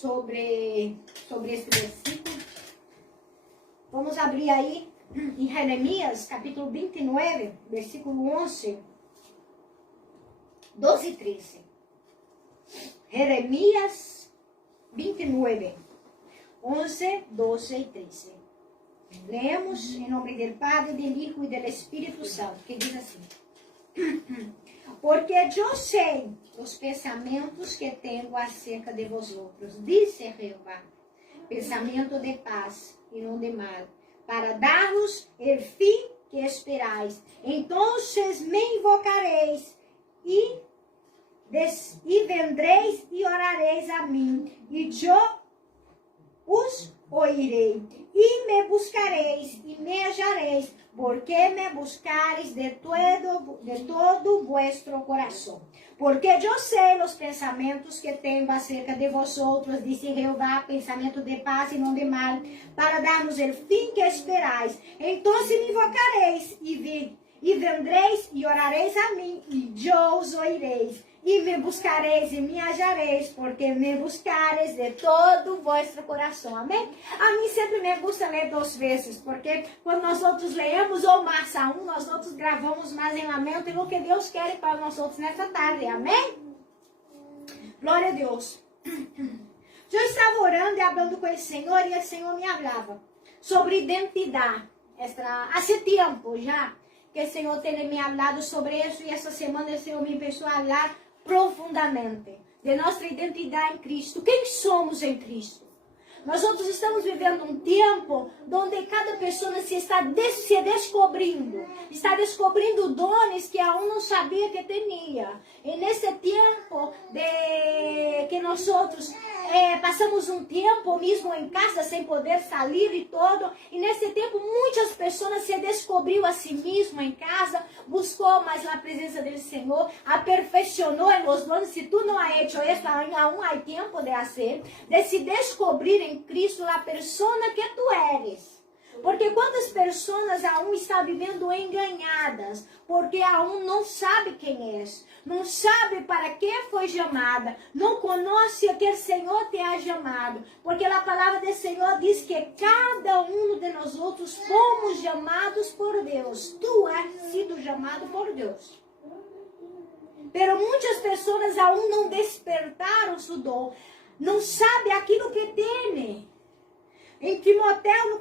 sobre este versículo. Vamos abrir aí em Jeremias, capítulo 29, versículo 11, 12 e 13. Jeremias 29, 11, 12 e 13. Lemos em nome do Padre, do Hijo e do Espírito Santo, que diz assim: porque eu sei os pensamentos que tenho acerca de vosotros, disse Jeová, pensamento de paz e não de mal, para dar-vos o fim que esperais. Então me invocareis e vendreis e orareis a mim, e eu os oirei, e me buscareis e me achareis, porque me buscareis de todo vuestro coração. Porque eu sei os pensamentos que tenho acerca de vosotros, disse Jeová, pensamento de paz e não de mal, para dar-nos o fim que esperais. Então me invocareis e vendreis e orareis a mim, e eu os oireis. E me buscareis e me achareis, porque me buscareis de todo o vosso coração. Amém? A mim sempre me gusta ler 2 vezes, porque quando nós outros leemos ou mais a um, nós outros gravamos mais em lamento e o que Deus quer para nós outros nessa tarde. Amém? Glória a Deus. Eu estava orando e falando com o Senhor, e o Senhor me falava sobre identidade. Há tempo já que o Senhor tem me falado sobre isso, e essa semana o Senhor me começou a falar profundamente de nossa identidade em Cristo. Quem somos em Cristo? Nós outros estamos vivendo um tempo onde cada pessoa se está descobrindo. Está descobrindo dons que aún não sabia que tinha. E nesse tempo que nós outros passamos um tempo mesmo em casa sem poder sair e todo. E nesse tempo muitas pessoas se descobriu a si mesmo em casa, buscou mais a presença do Senhor, aperfeiçoou em os dons. Se tu não has hecho isso, aún há tempo de fazer, de se descobrir em Cristo a pessoa que tu eres. Porque quantas pessoas aún estão vivendo enganhadas, porque aún não sabe quem é, não sabe para que foi chamada, não conhece o que o Senhor te ha chamado, porque a palavra do Senhor diz que cada um de nós outros fomos chamados por Deus. Tu has sido chamado por Deus. Pero muitas pessoas aún não despertaram seu dom, não sabe aquilo que tem. Em Timoteu, no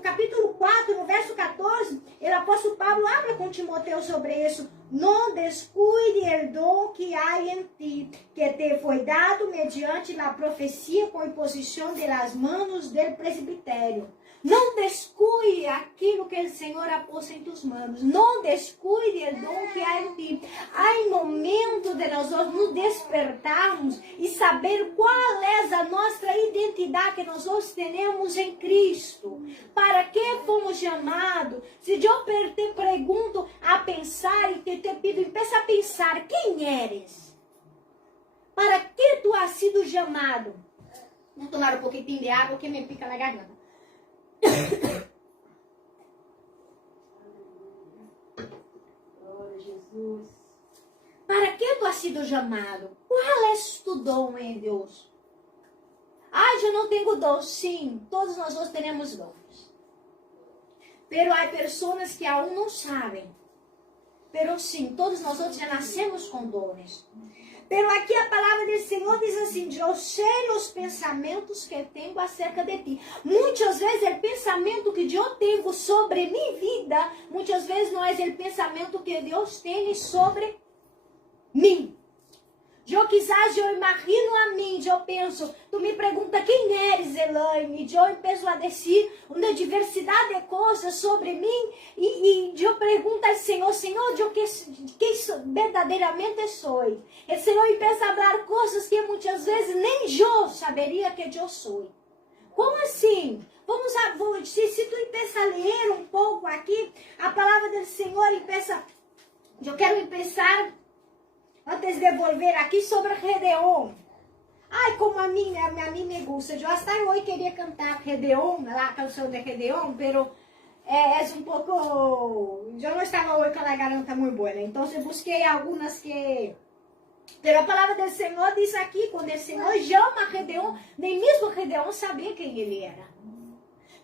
capítulo 4, no verso 14, o apóstolo Paulo habla com Timoteu sobre isso. Não descuide o dom que há em ti, que te foi dado mediante a profecia com imposição de las manos del presbitério. Não descuide aquilo que o Senhor ha posto em tus manos. Não descuide o dom que há em ti. Há momento de nós nos despertarmos e saber qual é a nossa identidade que nós temos em Cristo. Para que fomos chamados? Se eu te pergunto a pensar e te pido, empieza a pensar, quem eres? Para que tu has sido chamado? Vou tomar um pouquinho de água que me pica na garganta. Glória a Jesus. Para que tu has sido chamado? Qual é tu dom em Deus? Eu não tenho dom. Sim, todos nós temos dons. Pero há pessoas que aún não sabem. Pero sim, todos nós já nascemos com dons. Pero aqui a palavra do Senhor diz assim: eu sei os pensamentos que tenho acerca de ti. Muitas vezes o pensamento que eu tenho sobre minha vida, muitas vezes não é o pensamento que Deus tem sobre mim. Quizás eu imagino a mim, eu penso, tu me pergunta quem eres, Elaine, e eu começo a dizer uma diversidade de coisas sobre mim, e eu pergunto ao Senhor, eu quem verdadeiramente sou. O Senhor começa a falar coisas que muitas vezes nem eu saberia que eu sou. Como assim? Se tu começa a ler um pouco aqui, a palavra do Senhor começa, eu quero começar antes de volver aqui sobre Gedeon. Como a mim me gusta. Eu hasta hoje queria cantar Gedeon, a canção de Gedeon, pero é um pouco... Eu não estava hoje com a garganta muito boa. Então, busquei algumas que Pero a palavra do Senhor diz aqui, quando o Senhor chama Gedeon, nem mesmo Gedeon sabia quem ele era.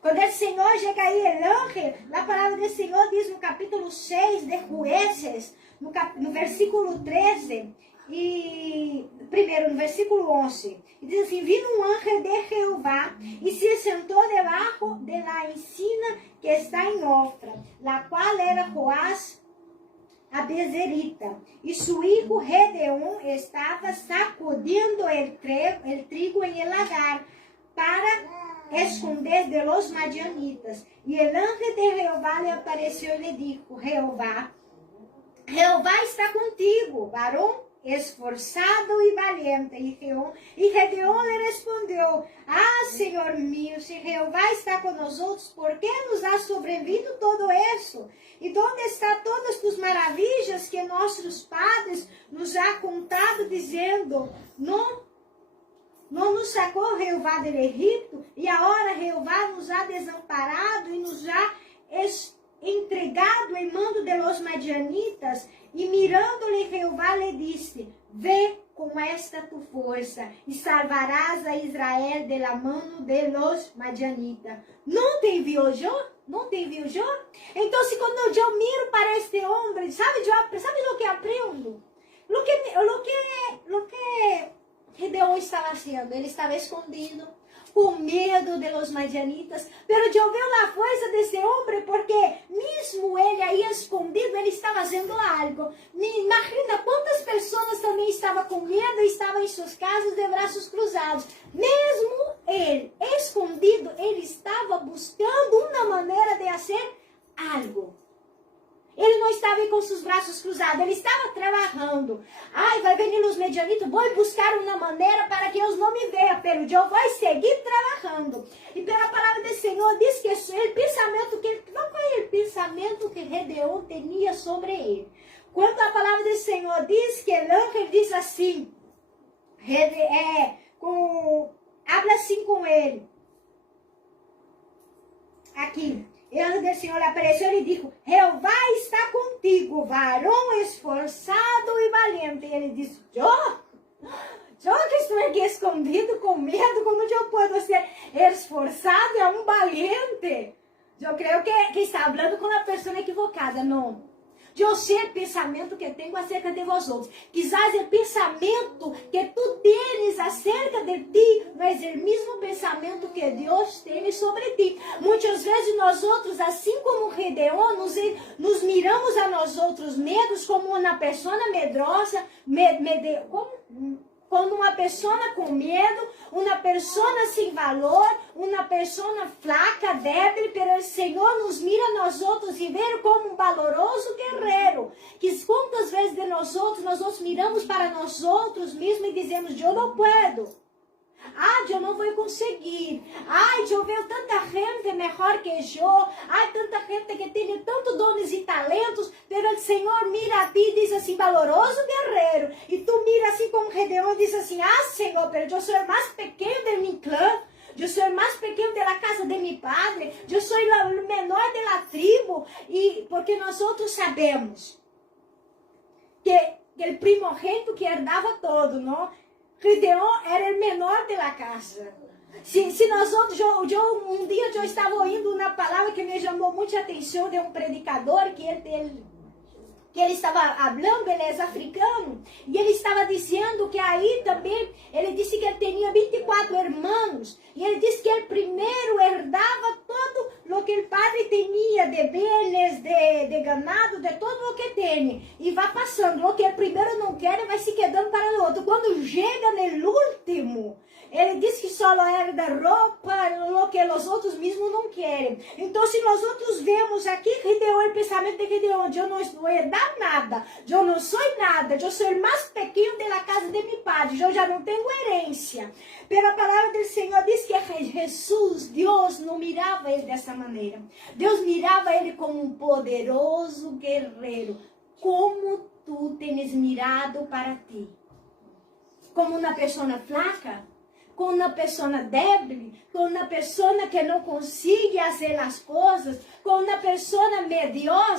Quando o Senhor chega aí, el ángel, a palavra do Senhor diz no capítulo 6 de Jueces, no versículo 13, e primeiro no versículo 11, e diz assim, vino um ángel de Jeová e se sentou debaixo de la encina que está em Ofra, la qual era Joás a Bezerita, e su hijo Gedeón estava sacudindo el trigo en el lagar para esconder de los madianitas. E el ángel de Jeová le apareceu e le dijo, Jeová está contigo, varón esforçado e valiente. E Gedeón le respondeu, Senhor mío, se Jeová está com nós, ¿por que nos ha sobrevindo todo isso? E onde estão todas as maravilhas que nossos padres nos ha contado, dizendo, não nos sacou Jeová do Egito, e agora Jeová nos ha desamparado e nos ha entregado em mando de los madianitas? E mirando-lhe Jeová lhe disse, ve com esta tu força e salvarás a Israel de la mano de los madianitas. Não te enviou eu? Não te enviou eu? Então, quando eu miro para este homem, sabe o que aprendo? Lo que Gedeón estava fazendo? Ele estava escondido, com medo de los madianitas, pero eu vejo a força desse homem, porque mesmo ele aí escondido, ele estava fazendo algo. Imagina quantas pessoas também estavam com medo e estavam em suas casas de braços cruzados. Mesmo ele, escondido, ele estava buscando uma maneira de fazer algo. Ele não estava aí com seus braços cruzados, ele estava trabalhando. Vai venir os medianitos, vou buscar uma maneira para que eles não me vejam, pero eu vou seguir trabalhando. E pela palavra do Senhor diz que o pensamento qual foi o pensamento que Gedeón tinha sobre ele? Quando a palavra do Senhor diz que o ángel diz assim, habla assim com ele. Aqui. E o anjo do Senhor apareceu e lhe disse, Jeová está contigo, varão esforçado e valiente. E ele disse, eu que estou aqui escondido com medo, como eu posso ser esforçado e um valiente? Eu creio que está falando com a pessoa equivocada, não. Eu sei o pensamento que tenho acerca de vós outros. Quizás o pensamento que tu tens acerca de ti não é o mesmo pensamento que Deus tem sobre ti. Muitas vezes nós outros, assim como Gedeón, nos miramos a nós outros medos como uma pessoa medrosa, como uma pessoa com medo, uma pessoa sem valor, uma pessoa fraca, débil, pero o Senhor nos mira a nós outros e vê como um valoroso guerreiro. Que quantas vezes de nós outros miramos para nós outros mesmo e dizemos, eu não posso. Eu não vou conseguir. Eu vejo tanta gente melhor que eu. Tanta gente que tem tantos dones e talentos. Mas o Senhor mira a ti e diz assim, valoroso guerreiro. E tu mira assim como Gedeón e diz assim, Senhor, pero eu sou o mais pequeno de meu clã. Eu sou o mais pequeno da casa de meu padre. Eu sou o menor da tribo. E porque nós outros sabemos que o primogênito que herdava todo, não? Gedeón era o menor da casa. Se nós outros, um dia eu estava ouvindo uma palavra que me chamou muita atenção de um predicador que ele estava falando, ele é africano, e ele estava dizendo que aí também, ele disse que ele tinha 24 irmãos, e ele disse que ele primeiro herdava todo o que o padre tinha de bens, de ganado, de tudo o que tem, e vai passando, o que ele primeiro não quer, vai se quedando para o outro. Quando chega no último, ele diz que só herda roupa, o que os outros mesmo não querem. Então, se nós outros vemos aqui, Gedeón, o pensamento de Gedeón, eu não vou herdar nada, eu não sou nada, eu sou o mais pequeno da casa de meu padre, eu já não tenho herência. Pela palavra do Senhor diz que Jesus, Deus, não mirava ele dessa maneira. Deus mirava ele como um poderoso guerreiro, como tu tens mirado para ti. Como uma pessoa fraca, com uma pessoa débil, com uma pessoa que não consegue fazer as coisas, com uma pessoa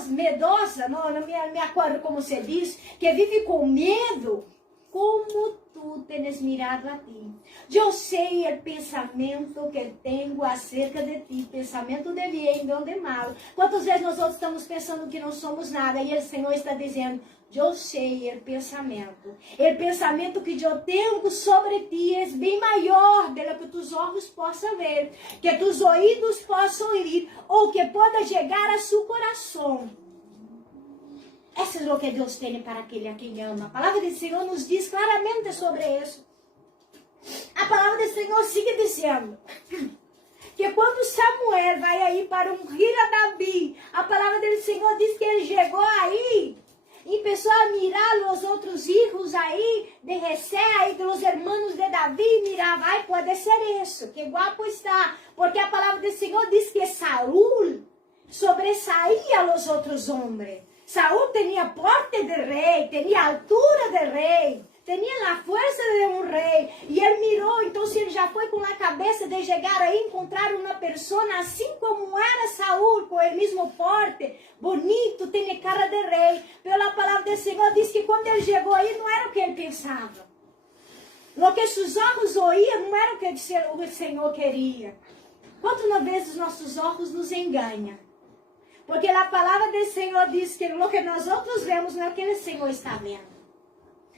medosa, não me acordo como se diz, que vive com medo. como tú tienes mirado a ti. Yo sé el pensamiento que tengo acerca de ti, pensamento de bien, não de mal. Quantas vezes nós outros estamos pensando que não somos nada e o Senhor está dizendo, eu sei o pensamento que eu tenho sobre ti é bem maior do que tus olhos possam ver, que tus ouvidos possam ouvir, ou que possa chegar a seu coração. Isso é o que Deus tem para aquele a quem ama. A palavra do Senhor nos diz claramente sobre isso. A palavra do Senhor sigue dizendo que quando Samuel vai aí para ungir a Davi, a palavra do Senhor diz que ele chegou aí e começou a mirar os outros filhos aí, de Jessé, aí dos irmãos de Davi, mirava, ai, pode ser isso, que guapo está, porque a palavra do Senhor diz que Saúl sobressaía os outros homens. Saúl tinha porte de rei, tinha altura de rei, tinha a força de um rei. E ele mirou, então ele já foi com a cabeça de chegar a encontrar uma pessoa assim como era Saúl, com o mesmo porte, bonito, tinha cara de rei. Pela palavra do Senhor diz que quando ele chegou aí não era o que ele pensava. O que seus olhos ouiam não era o que o Senhor queria. Quantas vezes nossos olhos nos enganam? Porque a palavra do Senhor diz que o que nós outros vemos não é o que o Senhor está vendo.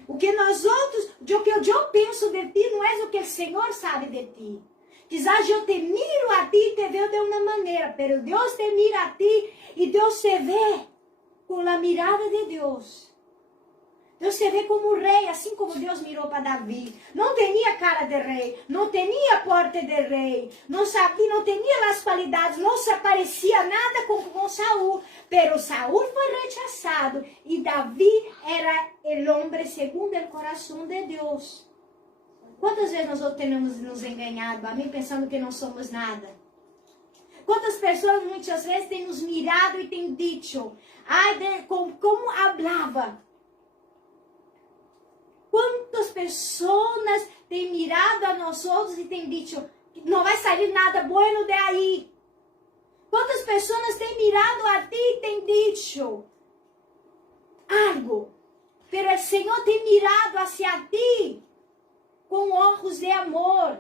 O que nós outros, o que eu penso de ti não é o que o Senhor sabe de ti. Quizás eu te miro a ti e te vejo de uma maneira, mas Deus te mira a ti e Deus se vê com a mirada de Deus. Deus se vê como rei, assim como Deus mirou para Davi. Não tinha cara de rei, não tinha porte de rei, não sabia, não tinha as qualidades, não se parecia nada com Saúl. Pero Saúl foi rechazado e Davi era o homem segundo o coração de Deus. Quantas vezes nós temos nos enganado, a mim pensando que não somos nada? Quantas pessoas muitas vezes têm nos mirado e têm dito, ai, como falava? Quantas pessoas têm mirado a nós outros e têm dito, não vai sair nada bueno de aí. Quantas pessoas têm mirado a ti e têm dito algo, pero o Senhor tem mirado hacia ti com olhos de amor,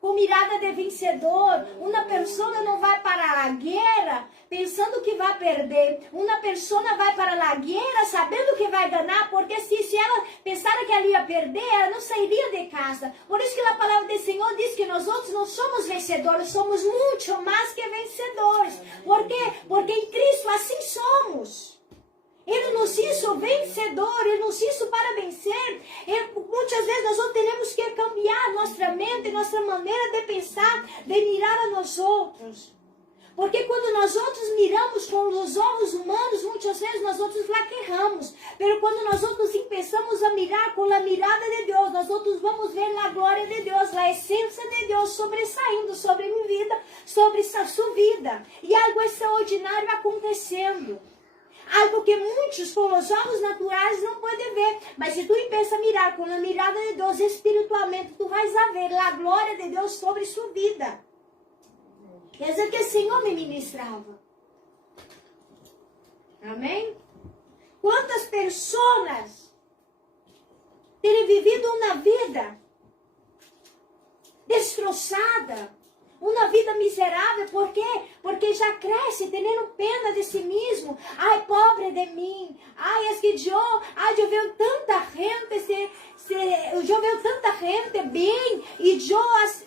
com mirada de vencedor. Uma pessoa não vai para a guerra pensando que vai perder. Uma pessoa vai para a guerra sabendo que vai ganhar, porque se ela pensara que ela ia perder, ela não sairia de casa. Por isso que a palavra do Senhor diz que nós outros não somos vencedores, somos muito mais que vencedores. Por quê? Porque em Cristo assim somos. Ele nos hizo vencedor, Ele nos hizo para vencer. Muitas vezes nós temos que cambiar nossa mente, nossa maneira de pensar, de mirar a nós outros. Porque quando nós outros miramos com os olhos humanos, muitas vezes nós outros flaqueamos. Mas quando nós outros começamos a mirar com a mirada de Deus, nós outros vamos ver a glória de Deus, a essência de Deus sobressaindo sobre minha vida, sobre a sua vida. E algo extraordinário acontecendo. Algo que muitos com os olhos naturais não podem ver. Mas se tu empieza a mirar com a mirada de Deus espiritualmente, tu vais ver a glória de Deus sobre sua vida. Quer dizer que o Senhor me ministrava. Amém? Quantas pessoas têm vivido uma vida destroçada, uma vida miserável? Por quê? Porque já cresce tendo pena de si mesmo. Ai, pobre de mim. Ai, es que eu vejo tanta gente, eu vejo tanta gente bem, e eu,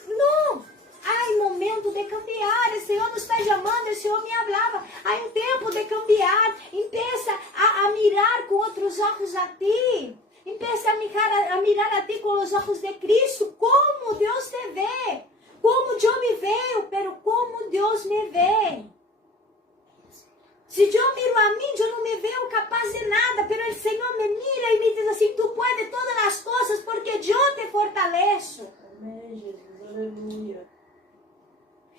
não. Ai, momento de cambiar. O Senhor nos está chamando, o Senhor me falava. Ai, um tempo de cambiar. Empieza a mirar com outros olhos a ti. Empieza a mirar a ti com os olhos de Cristo. Como Deus te vê. Como eu me vejo, pero como Deus me vê. Se eu miro a mim, eu não me vejo capaz de nada, pero o Senhor me mira e me diz assim, tu puedes todas as coisas porque eu te fortaleço. Amém, Jesus, aleluia.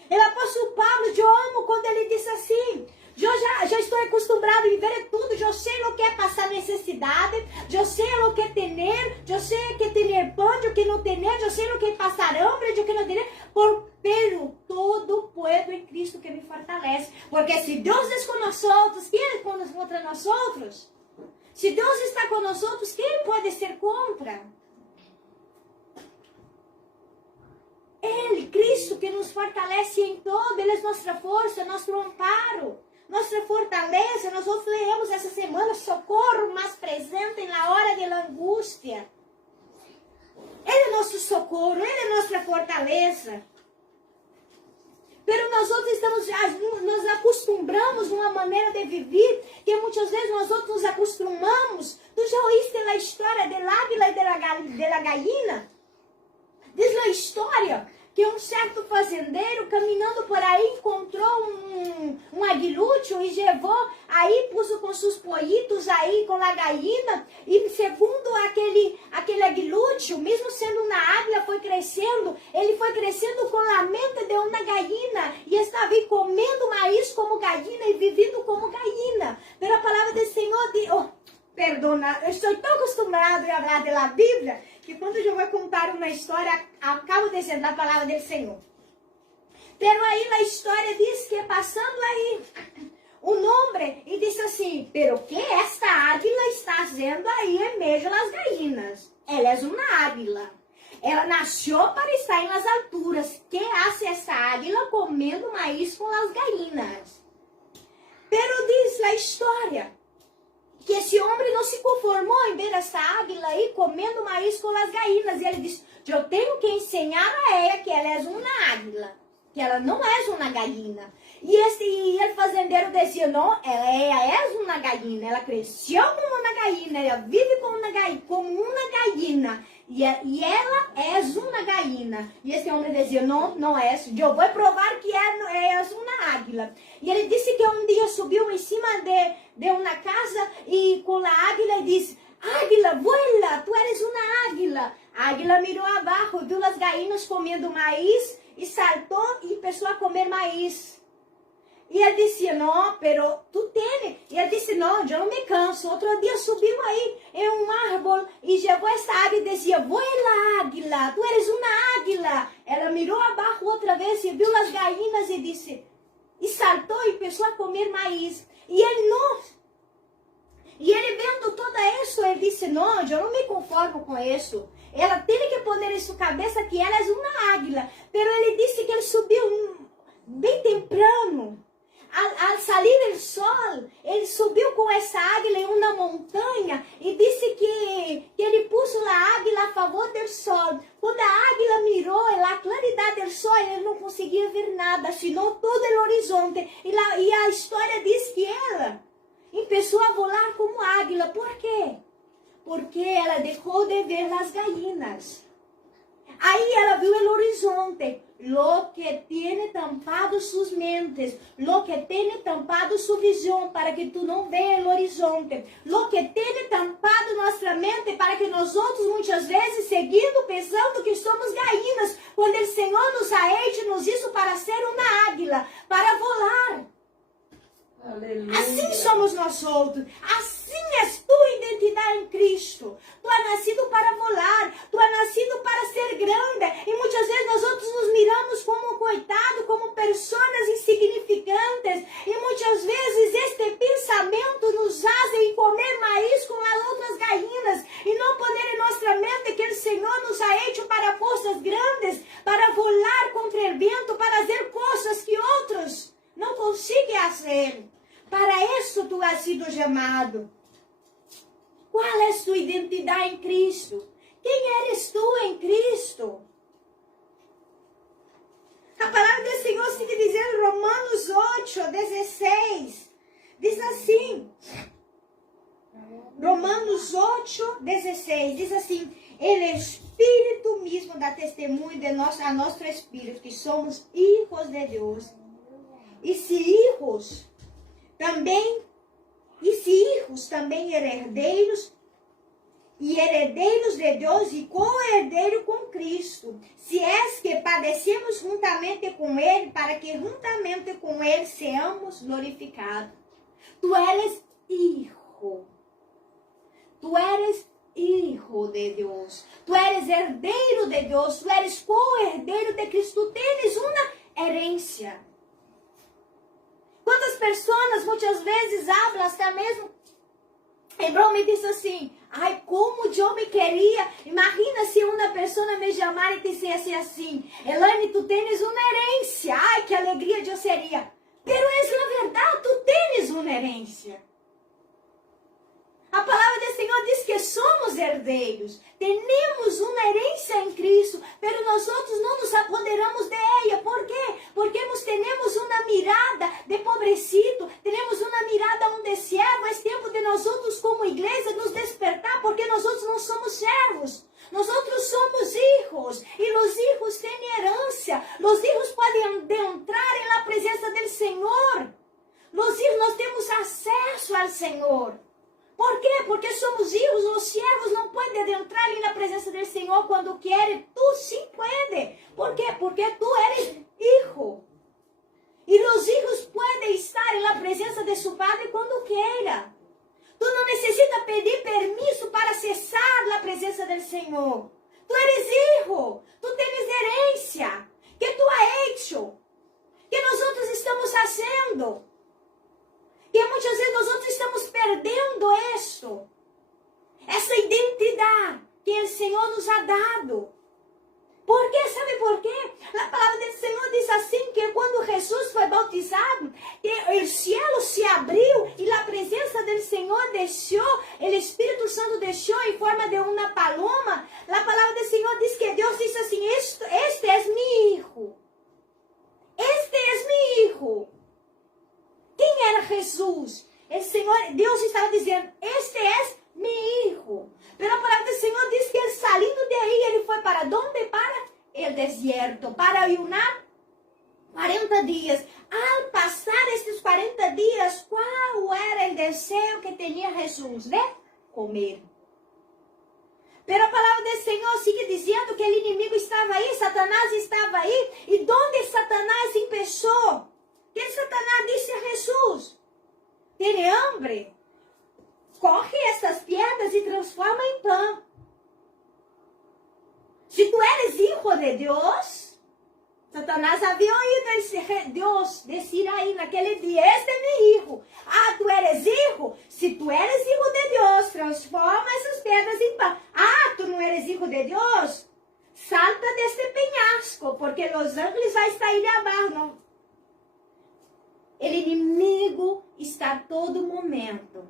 O apóstolo Paulo, eu amo quando ele diz assim, eu já estou acostumado a viver tudo, eu sei o que é passar necessidade, eu sei o que é ter, eu sei o que é ter pão, o que não ter, eu sei o que é passar hambre, o que não ter, pero todo puedo em Cristo que me fortalece. Porque se Deus é com nós outros, quem é contra nós outros? Se Deus está com nós, quem pode ser contra? Ele, Cristo, que nos fortalece em todo, Ele é nossa força, nosso amparo, nossa fortaleza. Nós leemos essa semana, socorro mais presente na hora da angústia. Ele é nosso socorro, Ele é nossa fortaleza. Pero nós outros nos acostumamos numa maneira de viver que muitas vezes nós outros nos acostumamos. Tu já oíste a história del águila e de la gallina? Diz a história que um certo fazendeiro caminhando por aí encontrou um aguilúcio e levou aí, pôs com seus pollitos aí com a gallina, e segundo aquele aguilúcio, mesmo sendo uma águila, ele foi crescendo com a mente de uma gallina e estava aí comendo maíz como gallina e vivendo como gallina. Pero a palavra do Senhor diz, perdona, eu estou tão acostumado a falar da Bíblia que quando eu vou contar uma história, acabo dizendo a palavra do Senhor. Pero aí a história diz que passando aí, um homem e disse assim, pero que esta águila está fazendo aí em meio das gallinas? Ela é uma águila. Ela nasceu para estar nas alturas. Que hace esta águila comendo maíz com as gallinas? Pero diz a história que esse homem não se conformou em ver essa águila aí comendo maíz com as gallinas. E ele disse, eu tenho que ensinar a ela que ela é uma águila, que ela não é uma gallina. E o fazendeiro dizia, não, ela é uma gallina, ela cresceu como uma gallina, ela vive como uma gallina. E ela é uma gallina. E esse homem dizia, não é, eu vou provar que é uma águila. E ele disse que um dia subiu em cima de uma casa e com a águila e disse, águila, vuela, tu eres uma águila. A águila mirou abaixo, viu as gallinas comendo maíz e saltou e começou a comer maíz. E ele disse, não, pero tu tens. E ele disse, não, eu não me canso. Outro dia subiu aí em um árvore e levou essa águila e dizia, vuela, águila, tu eres uma águila. Ela mirou abaixo outra vez e viu as gallinas e disse, e saltou e começou a comer maíz. E ele não. E ele vendo tudo isso, ele disse, não, eu não me conformo com isso. Ela tem que pôr em sua cabeça que ela é uma águila. Pero ele disse que ele subiu bem temprano. Al salir o sol, ele subiu com essa águila em uma montanha e disse que ele pôs a águila a favor do sol. Quando a águila mirou a claridade do sol, ele não conseguia ver nada, senão todo o horizonte. E a história diz que ela começou a voar como águila. Por quê? Porque ela deixou de ver as gallinas. Aí ela viu o horizonte. Lo que tiene tampado sus mentes, lo que tiene tampado su visión para que tu não veja o horizonte, lo que tiene tampado nossa mente para que nós outros muitas vezes seguindo pensando que somos gallinas, quando o Senhor nos ha hecho, nos hizo para ser uma águila, para volar. Aleluia. Assim somos nós outros. Assim é tua identidade em Cristo. Tu é nascido para volar. Tu é nascido para ser grande. E muitas vezes nós outros nos miramos como coitado, como pessoas insignificantes. E muitas vezes este pensamento nos faz em comer maíz com as outras gallinas. E não poder em nossa mente que o Senhor nos ha hecho para coisas grandes, para volar contra o vento, para fazer coisas que outros não conseguem fazer. Para isso tu has sido chamado. Qual é a tua identidade em Cristo? Quem eres tu em Cristo? A palavra do Senhor sigue dizendo, Romanos 8:16. Diz assim. Romanos 8:16. Diz assim, o Espírito mesmo dá testemunho a nosso espírito, que somos hijos de Deus. E se hijos também herdeiros, e herdeiros de Deus e co-herdeiro com Cristo, se és que padecemos juntamente com Ele, para que juntamente com Ele seamos glorificados. Tu eres hijo. Tu eres hijo de Deus. Tu eres herdeiro de Deus. Tu eres co-herdeiro de Cristo. Tu tens uma herência. Quantas pessoas muitas vezes falam até mesmo Hebrão me disse assim, ai, como eu me queria, imagina se uma pessoa me chamar e dissesse assim, Elaine, tu tens uma herência, ai, que alegria eu seria. Pero é na verdade, tu tens uma herência. A palavra do Senhor diz que somos herdeiros, temos uma herência em Cristo, pero nós não nos apoderamos de ela. ¿Por quê? Porque nós temos uma mirada de pobrecito, temos uma mirada de servo. É tempo de nós como igreja nos despertar, porque nós não somos servos. Nós somos hijos, e os hijos têm herança. Os hijos podem entrar na presença do Senhor. Os hijos, nós temos acesso ao Senhor. Por quê? Porque somos hijos, os servos não podem entrar ali na presença do Senhor quando querem. Tu sim pode. Por quê? Porque tu eres hijo. E os hijos podem estar na presença de seu Padre quando queira. Tu não necessitas pedir permisso para acessar a presença do Senhor. Tu eres hijo. Tu tens herência. Que tu has hecho. Que nós outros estamos fazendo. E muitas vezes nós estamos perdendo isso. Essa identidade que o Senhor nos ha dado. Por quê? Sabe por quê? A palavra do Senhor diz assim, que quando Jesus foi bautizado, o céu se abriu e a presença do Senhor deixou, o Espírito Santo deixou em forma de uma paloma. A palavra do Senhor diz que Deus disse assim, este é meu hijo. Este é meu hijo. Quem era Jesus? O Senhor, Deus estava dizendo, este é meu hijo. Pero a palavra do Senhor diz que ele saindo de aí, ele foi para onde? Para o deserto, para ayunar 40 dias. Ao passar estes 40 dias, qual era o desejo que tinha Jesus? De comer. Pero a palavra do Senhor sigue dizendo que o inimigo estava aí, Satanás estava aí. E onde Satanás começou? Que Satanás disse a Jesus, tem hambre? Corre essas pedras e transforma em pão. Se tu eres hijo de Deus, Satanás havia ouído Deus dizer aí naquele dia, este é meu hijo. Ah, tu eres hijo? Se tu eres hijo de Deus, transforma essas pedras em pão. Ah, tu não eres hijo de Deus? Salta deste penhasco, porque os ángeles vão sair de abaixo. Não. O inimigo está a todo momento.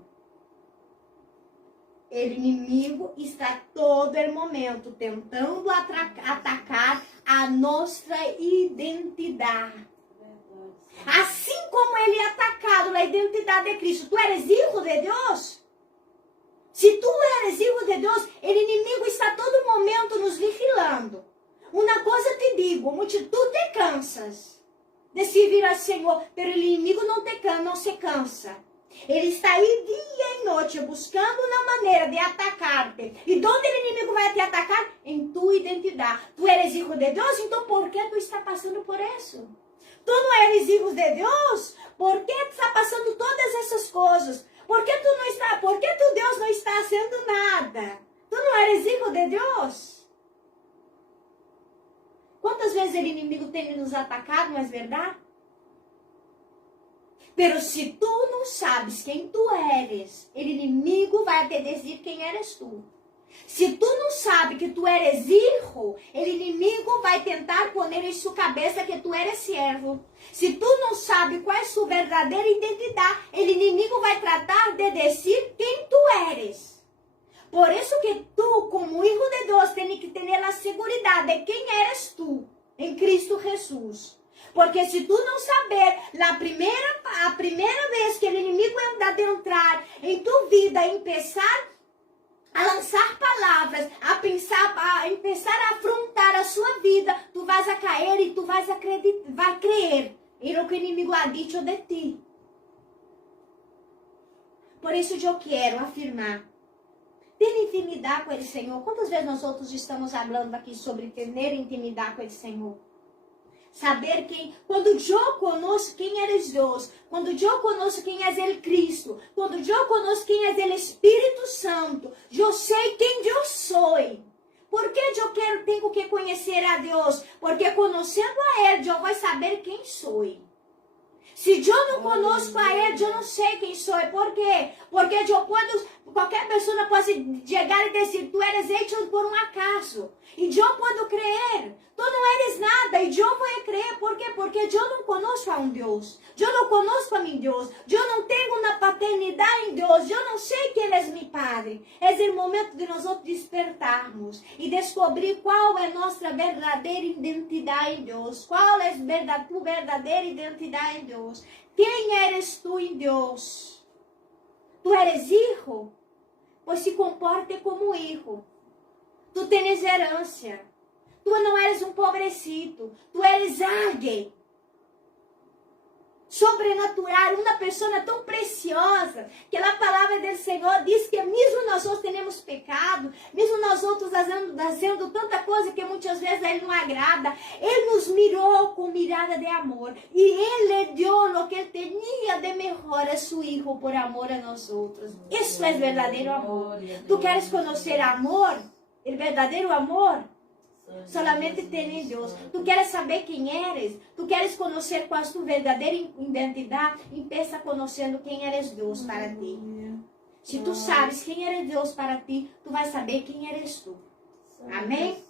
O inimigo está a todo momento tentando atacar a nossa identidade. Assim como ele é atacado na identidade de Cristo. Tu eres hijo de Deus? Se tu eres hijo de Deus, o inimigo está a todo momento nos vigilando. Uma coisa te digo, tu te cansas de servir ao Senhor, pero o inimigo não se cansa. Ele está aí dia e noite buscando uma maneira de atacar-te. E onde o inimigo vai te atacar? Em tua identidade. Tu eres hijo de Deus, então por que tu está passando por isso? Tu não eres hijo de Deus? Por que tu está passando todas essas coisas? Por que tu Deus não está fazendo nada? Tu não eres hijo de Deus? Quantas vezes o inimigo tem nos atacado, não é verdade? Pero se tu não sabes quem tu eres, o inimigo vai te dizer quem eres tu. Se tu não sabes que tu eres hijo, o inimigo vai tentar poner em sua cabeça que tu eres servo. Se tu não sabes qual é sua verdadeira identidade, o inimigo vai tratar de dizer quem tu eres. Por isso que tu, como hijo de Deus, tem que ter a segurança de quem eres tu em Cristo Jesus. Porque se tu não saber, a primeira vez que o inimigo entrar em tu vida e começar a lançar palavras, a pensar, a começar a afrontar a sua vida, tu vais a cair e tu vais acreditar, vai crer em o que o inimigo ha dicho de ti. Por isso eu quero afirmar, ter intimidade com o Senhor. Quantas vezes nós outros estamos falando aqui sobre ter intimidade com o Senhor? Saber quem, quando eu conheço quem é Deus, quando eu conheço quem é o Cristo, quando eu conheço quem é o Espírito Santo, eu sei quem eu sou. Por que eu tenho que conhecer a Deus? Porque conhecendo a Ele, eu vou saber quem sou. Se eu não conosco a Ele, eu não sei quem sou. Por quê? Porque qualquer pessoa pode chegar e dizer, tu eres hecho por um acaso. E eu posso crer. Tu não eres nada. E eu vou crer. Por quê? Porque eu não conosco a um Deus. Eu não conosco a meu Deus. Eu não tenho uma paternidade em Deus. Eu não sei quem é meu Padre. É o momento de nós despertarmos e descobrir qual é nossa verdadeira identidade em Deus. Qual é a tua verdadeira identidade em Deus. Quem eres tu em Deus? Tu eres hijo? Pois se comporte como hijo. Tu tens herança. Tu não eres um pobrecito. Tu eres alguém sobrenatural, uma pessoa tão preciosa, que a palavra do Senhor diz que mesmo nós outros temos pecado, mesmo nós outros fazendo tanta coisa que muitas vezes a Ele não agrada, Ele nos mirou com mirada de amor, e Ele lhe deu o que Ele tinha de melhor a seu Hijo por amor a nós outros. Isso é verdadeiro amor. Tu queres conhecer amor? O verdadeiro amor? Solamente tem em Deus. Tu queres saber quem eres? Tu queres conhecer qual é a tua verdadeira identidade? Empieza conhecendo quem eres Deus para ti. Se tu sabes quem eres Deus para ti, tu vais saber quem eres tu. Amém?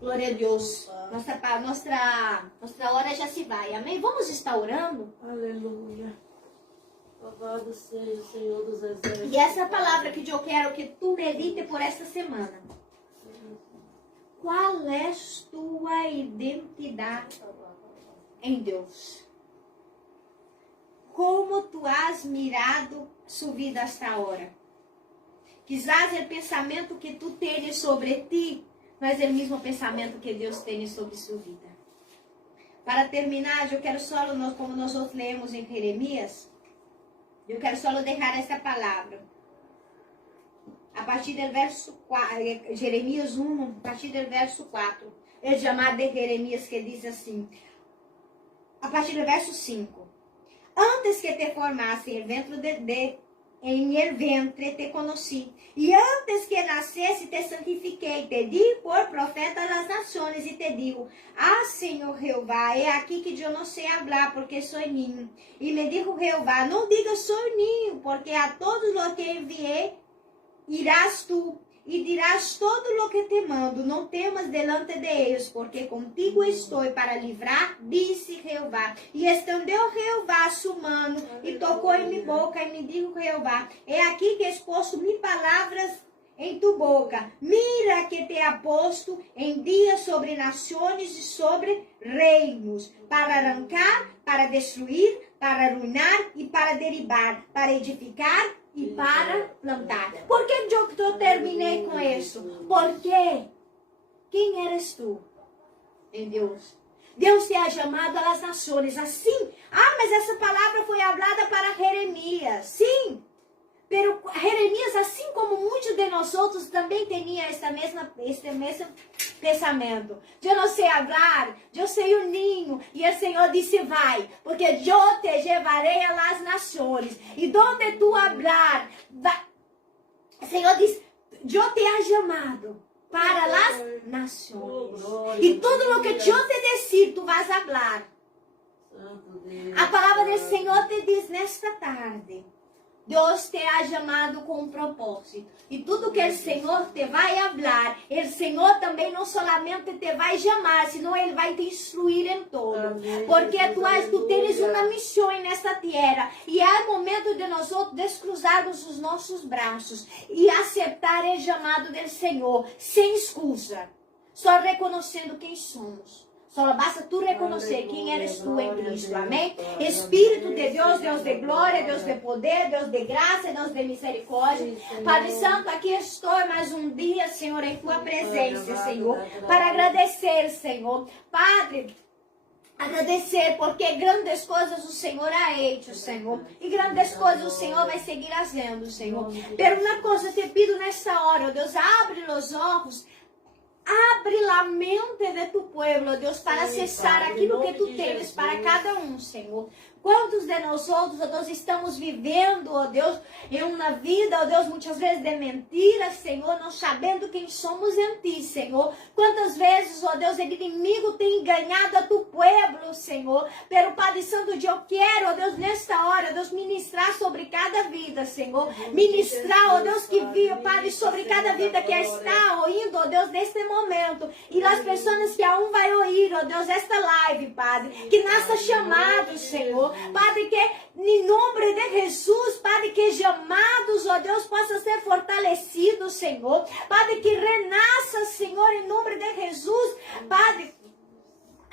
Glória a Deus. Nossa hora já se vai. Amém? Vamos estar orando? Aleluia. Louvado seja o Senhor dos Exércitos. E essa é a palavra que eu quero que tu medite por esta semana. Qual é a tua identidade em Deus? Como tu has mirado sua vida hasta agora? Quizás o pensamento que tu tens sobre ti não é o mesmo pensamento que Deus tem sobre sua vida. Para terminar, eu quero só, como nós outros lemos em Jeremias, eu quero só deixar esta palavra. A partir do verso 4, Jeremias 1, a partir do verso 4, é chamado de Jeremias, que diz assim, a partir do verso 5, antes que te formasse em el ventre te conheci, e antes que nascesse te santifiquei, te di por profeta das nações, e te digo, Senhor Jeová, é aqui que eu não sei falar, porque sou ninho. E me dijo Jeová, não diga sou ninho, porque a todos os que enviei, irás tu e dirás todo o que te mando, não temas delante de eles, porque contigo estou para livrar, disse Jeová. E estendeu Jeová sua mão e tocou em minha boca, e me dijo Jeová, é aqui que exposto minhas palavras em tu boca. Mira que te ha posto em dia sobre nações e sobre reinos, para arrancar, para destruir, para arruinar e para derribar, para edificar e para plantar. Por que eu terminei com isso? Porque quem eres tu em Deus? Deus te ha chamado às nações assim. Mas essa palavra foi falada para Jeremias. Sim. Pero Jeremias, assim como muitos de nós outros, também tinha este mesmo pensamento. Eu não sei falar, eu sei um ninho. E o Senhor disse, vai, porque eu te levarei às nações. E donde tu hablar, o Senhor disse, eu te ha chamado para as nações. E tudo o que eu te decir, tu vas falar. A palavra do Senhor te diz nesta tarde, Deus te ha chamado com um propósito. E tudo que o Senhor te vai falar, o Senhor também não solamente te vai chamar, senão Ele vai te instruir em todo. Amém. Porque tu tens uma missão nesta terra. E é o momento de nós descruzarmos os nossos braços e aceitar o chamado do Senhor, sem excusa, só reconhecendo quem somos. Só basta tu reconhecer quem eres tu em Cristo, amém? Espírito de Deus, Deus de glória, Deus de poder, Deus de graça, Deus de misericórdia. Padre Santo, aqui estou mais um dia, Senhor, em tua presença, Senhor, para agradecer, Senhor. Padre, agradecer porque grandes coisas o Senhor ha hecho, Senhor. E grandes coisas o Senhor vai seguir fazendo, Senhor. Pero uma coisa te pido nesta hora, oh Deus, abre os olhos abre a mente de tu pueblo, Deus, para Sim, acessar Pai, em aquilo que nome tu de tens Jesus. para cada um, Senhor. Quantos de nós outros, ó Deus, estamos vivendo, ó Deus, em uma vida, ó Deus, muitas vezes de mentiras, Senhor, não sabendo quem somos em Ti, Senhor. Quantas vezes, ó Deus, o inimigo tem enganado a Tu pueblo, Senhor. Pero, Padre Santo, eu quero, ó Deus, nesta hora, Deus, ministrar sobre cada vida, Senhor. Ministrar, ó Deus, que viu, Padre, sobre cada vida que está ouvindo, ó Deus, neste momento. E as pessoas que aún vai ouvir, ó Deus, esta live, Padre, que nasça chamado, Senhor. Padre, que em nome de Jesus, Padre, que chamados, ó Deus, possa ser fortalecidos, Senhor. Padre, que renasça, Senhor, em nome de Jesus, Padre.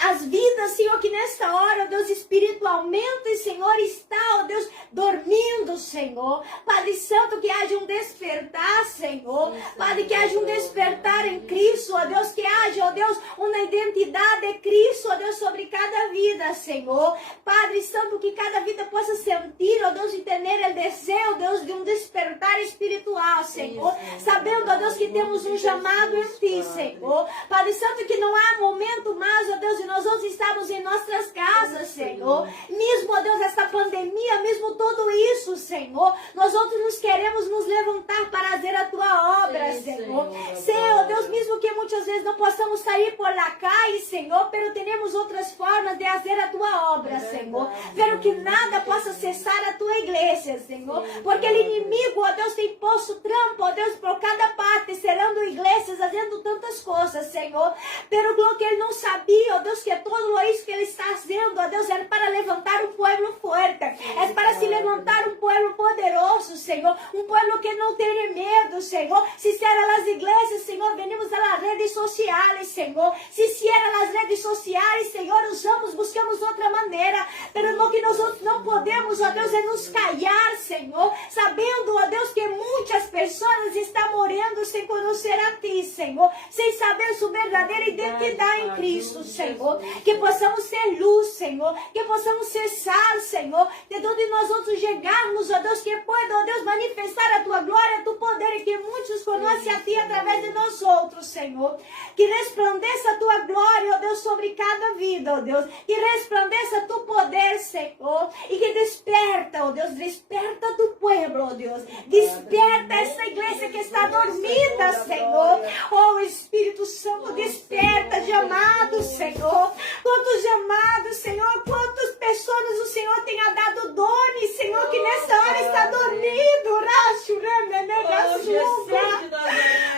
As vidas, Senhor, que nesta hora, ó Deus, espiritualmente, Senhor, está, ó Deus, dormindo, Senhor. Padre Santo, que haja um despertar, Senhor. Padre, que haja um despertar em Cristo, ó Deus, que haja, ó Deus, uma identidade de Cristo, ó Deus, sobre cada vida, Senhor. Padre Santo, que cada vida possa sentir, ó Deus, e ter o desejo, Deus, de um despertar espiritual, Senhor. Sabendo, ó Deus, que temos um chamado em Ti, Senhor. Padre Santo, que não há momento mais, ó Deus, nós outros estamos em nossas casas, Senhor. Mesmo, ó Deus, esta pandemia, mesmo tudo isso, Senhor, nós outros nos queremos nos levantar para fazer a Tua obra, Senhor. Senhor, Deus, mesmo que muitas vezes não possamos sair por la calle, Senhor, pero temos outras formas de fazer a Tua obra, Senhor. Pero que nada possa cessar a Tua igreja, Senhor. Porque o inimigo, ó Deus, tem posto trampo, ó Deus, por cada parte, cerrando igrejas, fazendo tantas coisas, Senhor. Pero o que ele não sabia, ó Deus, que todo isso que ele está fazendo, ó Deus, é para levantar um povo forte, é para se levantar um povo poderoso, Senhor, um povo que não tenha medo, Senhor. Se será as igrejas, Senhor, venimos às redes sociais, Senhor. Se será as redes sociais, Senhor, usamos, buscamos outra maneira, pero no que nós não podemos, ó Deus, é nos calhar, Senhor, sabendo, ó Deus, que muitas pessoas estão morrendo sem conhecer a Ti, Senhor, sem saber sua verdadeira identidade em Cristo, Senhor. Que possamos ser luz, Senhor. Que possamos ser sal, Senhor. De onde nós outros chegarmos, ó Deus, que pode, ó Deus, manifestar a Tua glória, a Tu poder, e que muitos conhecem a Ti através de nós outros, Senhor. Que resplandeça a Tua glória, ó Deus, sobre cada vida, ó Deus. Que resplandeça a Tu poder, Senhor. E que desperta, ó Deus, desperta Tu pueblo, ó Deus. Desperta essa igreja que está dormida, Senhor. Oh, Espírito Santo, desperta, chamado, Senhor. Quantos chamados, Senhor, quantas pessoas o Senhor tenha dado dones, Senhor, que nessa hora está dormindo.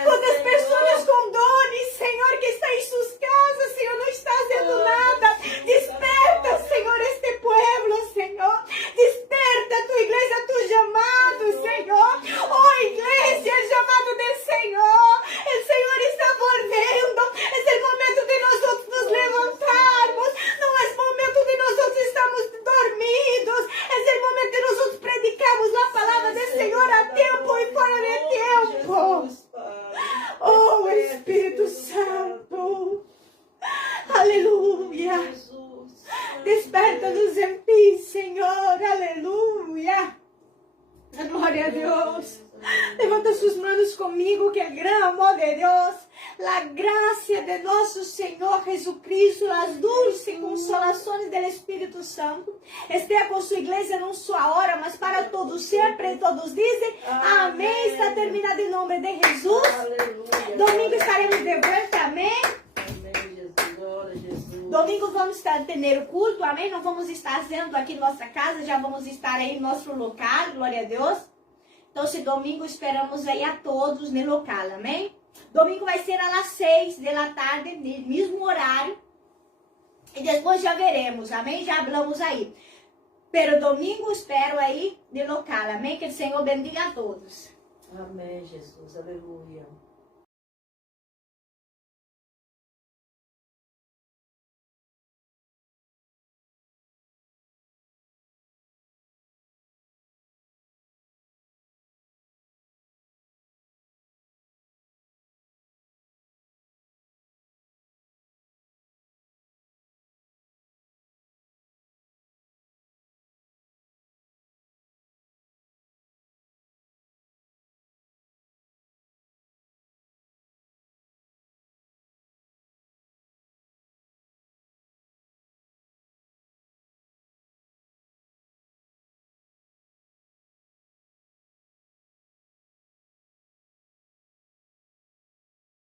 Quantas pessoas com dones, Senhor, que está em suas casas, Senhor, não está fazendo nada. Desperta, Senhor, este pueblo, Senhor. Desperta a Tua igreja, Tu chamado, Senhor. Oh, igreja, chamado do Senhor. O Senhor está volvendo. É o momento de nós nos levantarmos. Não é o momento de nós estamos dormidos. É o momento de nós predicarmos a palavra do Senhor a tempo e fora de tempo. Oh, Espírito Santo. Aleluia. Desperta-nos em Ti, Senhor. Aleluia. Glória a Deus. Levanta suas mãos comigo, que o gran amor de Deus, a graça de nosso Senhor Jesucristo, as dulces consolações do Espírito Santo, esteja com sua igreja não só agora, mas para todos sempre. E todos dizem amém. Está terminado em nome de Jesus. Aleluia. Domingo estaremos de volta, amém. Domingo vamos ter o culto, amém? Não vamos estar fazendo aqui em nossa casa, já vamos estar aí em nosso local, glória a Deus. Então, esse domingo esperamos aí a todos no local, amém? Domingo vai ser às 6 da tarde, no mesmo horário. E depois já veremos, amém? Já falamos aí. Pero domingo espero aí no local, amém? Que o Senhor bendiga a todos. Amém, Jesus, aleluia.